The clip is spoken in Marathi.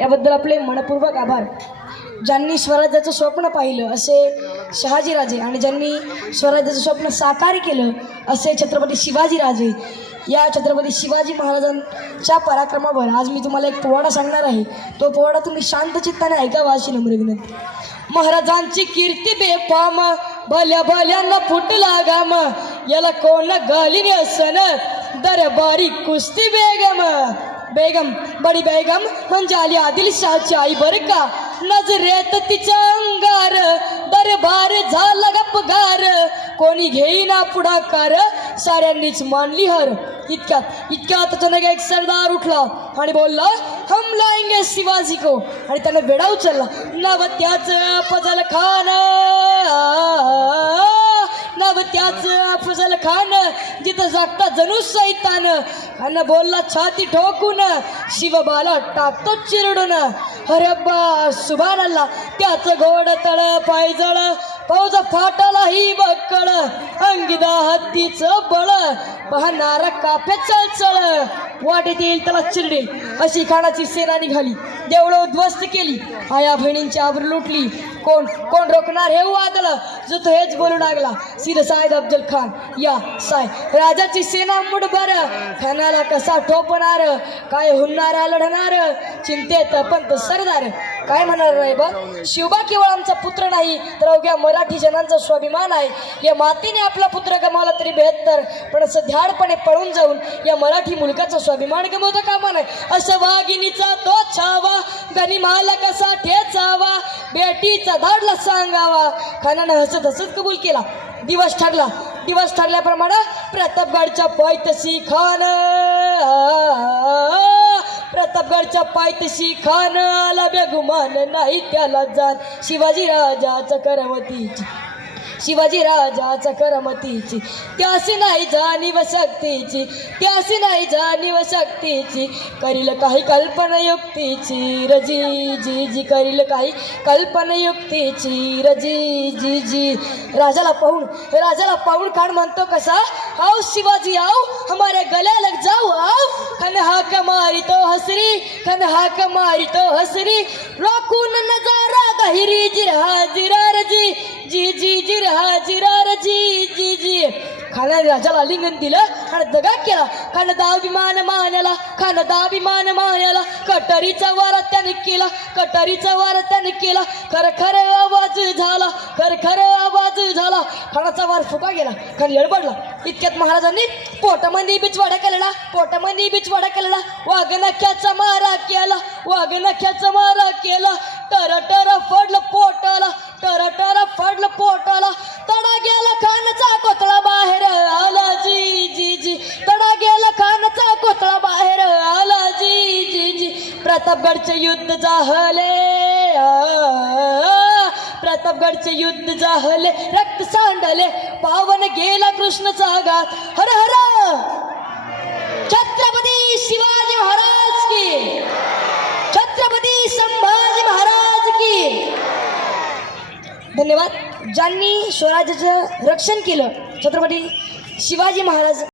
याबद्दल आपले मनपूर्वक आभार. ज्यांनी स्वराज्याचं स्वप्न पाहिलं असे शहाजीराजे आणि ज्यांनी स्वराज्याचं स्वप्न साकार केलं असे छत्रपती शिवाजीराजे या छत्रपती शिवाजी महाराजांच्या पराक्रमावर आज मी तुम्हाला एक पोवाडा सांगणार आहे. तो पोवाडा तुम्ही शांत चित्ताने ऐकावा अशी नम्र विनंती. महाराजांची कीर्ती बेफाम भल्या भल्यांना फुटला गाम याला कोण गालीने असन दरबारी कुस्ती बेगम. बेगम बडी बेगम म्हणजे आली आदिलशाहची आई बर का? नजरेत तिच्या अंगार दरबार झाला गपगार कोणी घेईना पुढाकार साऱ्यांनीच मानली हर. इतक्यात इतक्यात अचानक एक सरदार उठला आणि बोलला हम लाएंगे शिवाजी को. आणि त्यानं वेडा उचलला नवत्याच फजल खान त्याच फजल खान जिथं जागता जणू सैतान. अन बोलला छाती ठोकून शिवबाला टाकतो चिरडून. अरे बा सुभान अल्ला त्याचं घोड तळ पायजळ फौज फाटाला ही बक्कळ अंगिदा हत्तीचं बळ. पाहणार काफे चळचळ वाटेत येईल त्याला चिरडेल अशी खानाची सेना निघाली देवळं उद्ध्वस्त केली. आया बहिणींची आभर लुटली. कोण कोण रोखणार हे वादळ? जो तो हेच बोलू लागला. सिर साहेब अफजल खान. या साय राजाची सेना मुठभर. खानाला कसा ठोपणार? काय हुनणारा लढणार? चिंतेत पंत सरदार काय म्हणणार रे बा? शिवबा केवळ आमचा पुत्र नाही तर अवघ्या मराठी जनांचा स्वाभिमान आहे. या मातीने आपला पुत्र गमावला तरी बेहत्तर पण असं ध्याडपणे पळून जाऊन या मराठी मुलकाचा स्वाभिमान गमवता कामा नाही असं वाघिणीचा तो छावा गनिमाला कसा ठेचावा बेटीचा धाडला सांगावा. खानानं हसत हसत कबूल केला. दिवस ठरला. दिवस ठरल्याप्रमाणे प्रतापगडच्या पैतसी खान प्रतापगडच्या पायथशी खान आला बेगुमान नाही त्याला जात शिवाजी राजाचा करमतीची शिवाजी राजाचा करमतीची. त्यासी नाही जाणीव शक्तीची. त्यासी नाही जाणीव शक्तीची. करील काही कल्पना युक्तीची रजी जी जी करील काही कल्पनायुक्तीची. रजी जी जी राजाला पाहून राजाला पाहून खाण म्हणतो कसा? आओ शिवाजी आओ हमारे गले लग जाओ आओ. खन हाक मारी तो हसरी खन हाक मारी तो हसरी. राखून नजारा जिरा जिरा रजी जी जी जिरा जिरा रजी जी जी. खान राजाला लिंगन दिलं आणि दगा केला. खान दाभिमान मानला खान दाभिमान मानला. कटारीचा वारा त्याने केला कटारीचा वारा त्याने केला. खर खर आवाज झाला खर खर आवाज झाला. खानाचा वार फुका गेला खान येडबडला इतक्यात महाराजांनी पोटामध्ये बिचवाडा केलेला पोटामध्ये बिचवाडा केलेला. वाघनख्याचा मारा केला वाघनख्याचा मारा केला. प्रतापगडचे युद्ध झाले. प्रतापगडचे युद्ध झाले. रक्त सांडले. पावन गेला कृष्णचा घात हर हर! छत्रपती शिवाजी महाराज की. छत्रपती संभाजी महाराज की. धन्यवाद. ज्यांनी स्वराज्याचं रक्षण केलं छत्रपती शिवाजी महाराज